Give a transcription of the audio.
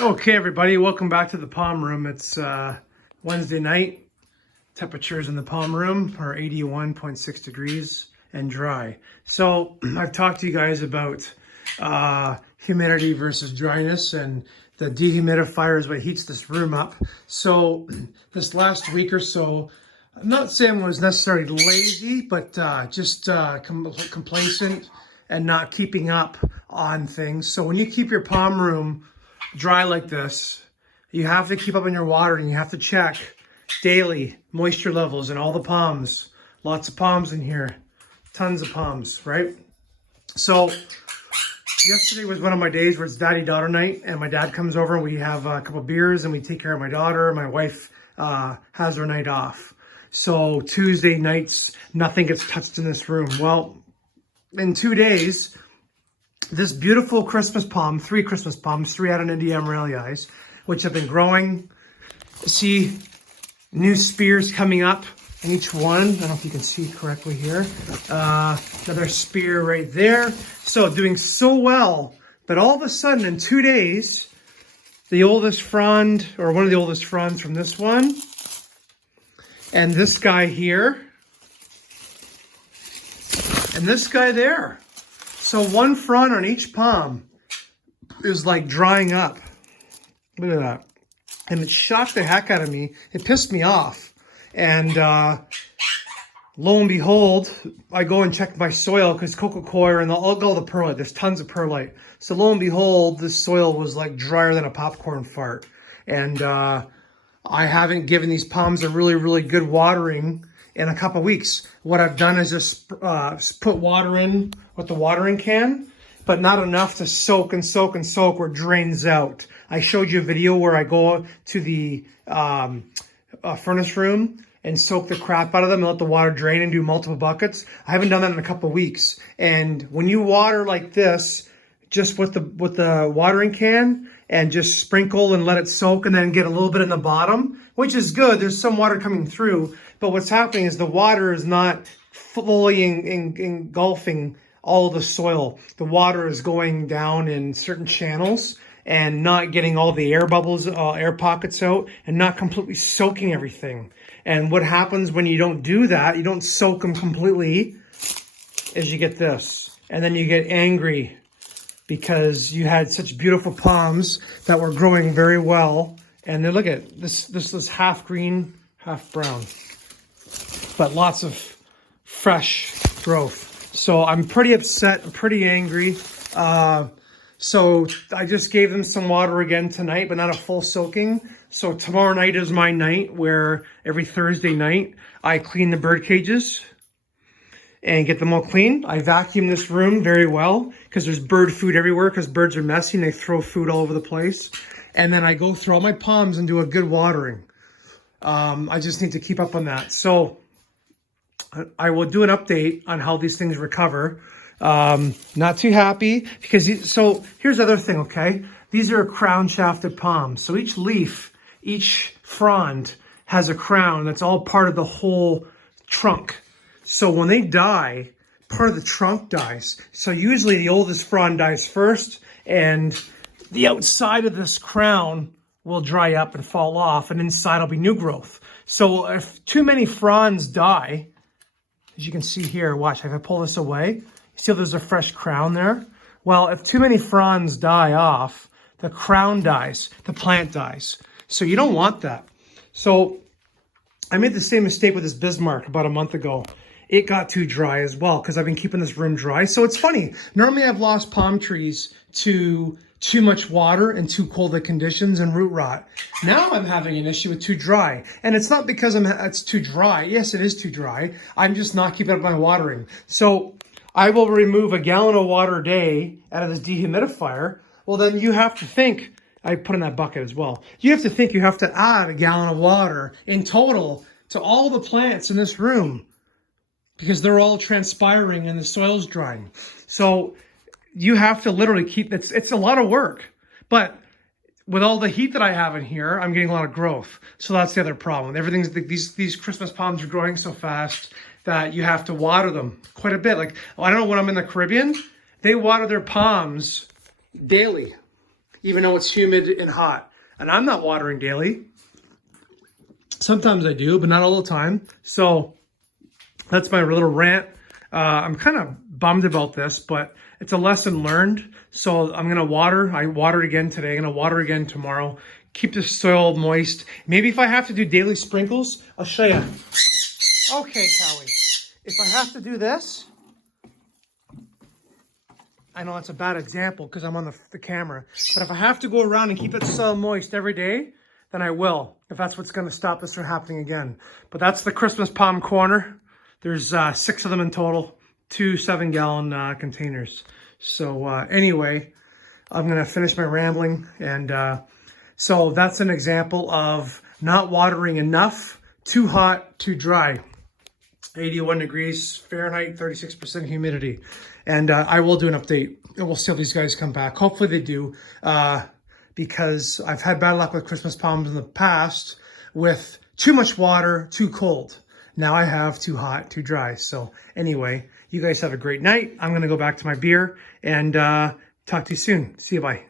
Okay, everybody, welcome back to the palm room. It's Wednesday night. Temperatures in the palm room are 81.6 degrees and dry. So I've talked to you guys about humidity versus dryness, and the dehumidifier is what heats this room up. So this last week or so, I'm not saying I was necessarily lazy, but just complacent and not keeping up on things. So when you keep your palm room dry like this, you have to keep up on your water, and you have to check daily moisture levels in all the palms. Lots of palms in here, tons of palms, right? So yesterday was one of my days where it's daddy-daughter night, and my dad comes over and we have a couple beers and we take care of my daughter. My wife has her night off. So Tuesday nights, nothing gets touched in this room. Well, in 2 days, this beautiful Christmas palm, three Adonidia Merrillii, which have been growing. See new spears coming up in each one. I don't know if you can see correctly here. Another spear right there. So doing so well, but all of a sudden in 2 days, the oldest frond, or one of the oldest fronds from this one, and this guy here, and this guy there. So one frond on each palm is like drying up. Look at that. And it shocked the heck out of me. It pissed me off. And lo and behold, I go and check my soil because coco coir and all the perlite. There's tons of perlite. So lo and behold, this soil was like drier than a popcorn fart. And I haven't given these palms a really, really good watering in a couple weeks. What I've done is just put water in with the watering can, but not enough to soak and soak and soak where it drains out. I showed you a video where I go to the furnace room and soak the crap out of them and let the water drain and do multiple buckets. I haven't done that in a couple weeks. And when you water like this, just with the watering can and just sprinkle and let it soak and then get a little bit in the bottom, which is good. There's some water coming through, but what's happening is the water is not fully engulfing all the soil. The water is going down in certain channels and not getting all the air bubbles, air pockets out, and not completely soaking everything. And what happens when you don't do that, you don't soak them completely, is you get this. And then you get angry because you had such beautiful palms that were growing very well. And then look at this, this is half green, half brown, but lots of fresh growth. So I'm pretty upset, I'm pretty angry. So I just gave them some water again tonight, but not a full soaking. So tomorrow night is my night where every Thursday night I clean the bird cages and get them all clean. I vacuum this room very well because there's bird food everywhere because birds are messy and they throw food all over the place. And then I go through all my palms and do a good watering. I just need to keep up on that. So I will do an update on how these things recover. Not too happy because, so here's the other thing, okay? These are crown shafted palms. So each leaf, each frond has a crown that's all part of the whole trunk. So when they die, part of the trunk dies. So usually the oldest frond dies first, and the outside of this crown will dry up and fall off, and inside will be new growth. So if too many fronds die, as you can see here, watch, if I pull this away, see how there's a fresh crown there? Well, if too many fronds die off, the crown dies, the plant dies. So you don't want that. So I made the same mistake with this Bismarck about a month ago. It got too dry as well because I've been keeping this room dry. So it's funny. Normally I've lost palm trees to too much water and too cold of conditions and root rot. Now I'm having an issue with too dry. And it's not because it's too dry. Yes, it is too dry. I'm just not keeping up my watering. So I will remove a gallon of water a day out of this dehumidifier. Well, then you have to think, I put in that bucket as well. You have to think you have to add a gallon of water in total to all the plants in this room because they're all transpiring and the soil's drying. So you have to literally keep, it's a lot of work, but with all the heat that I have in here, I'm getting a lot of growth. So that's the other problem. Everything's, these Christmas palms are growing so fast that you have to water them quite a bit. Like, I don't know, when I'm in the Caribbean, they water their palms daily. even though it's humid and hot. And I'm not watering daily. Sometimes I do, but not all the time. So that's my little rant. I'm kind of bummed about this, but it's a lesson learned. So I'm going to water. I watered again today. I'm going to water again tomorrow. Keep the soil moist. Maybe if I have to do daily sprinkles, I'll show you. Okay, Cowie. If I have to do this, I know that's a bad example because I'm on the camera, but if I have to go around and keep that soil moist every day, then I will, if that's what's going to stop this from happening again. But that's the Christmas palm corner. There's 6 of them in total, 2 7-gallon containers. So anyway, I'm going to finish my rambling. And so that's an example of not watering enough, too hot, too dry. 81 degrees Fahrenheit, 36% humidity. And I will do an update, and we'll see how these guys come back. Hopefully they do, because I've had bad luck with Christmas palms in the past with too much water, too cold. Now I have too hot, too dry. So anyway, you guys have a great night. I'm going to go back to my beer and talk to you soon. See you, bye.